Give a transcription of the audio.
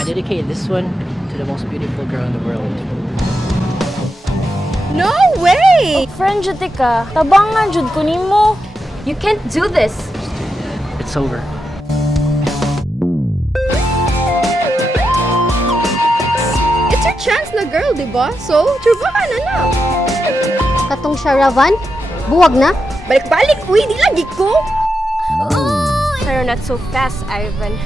I dedicate this one to the most beautiful girl in the world. No way! Friend jud ka, tabangan jud ko nimo. You can't do this. It's over. It's your chance na girl, di ba? So, tsubahan na na. Katong Sharavan, buwag na. Balik-balik, uy, di lagi ko. Pero not so fast, Ivan.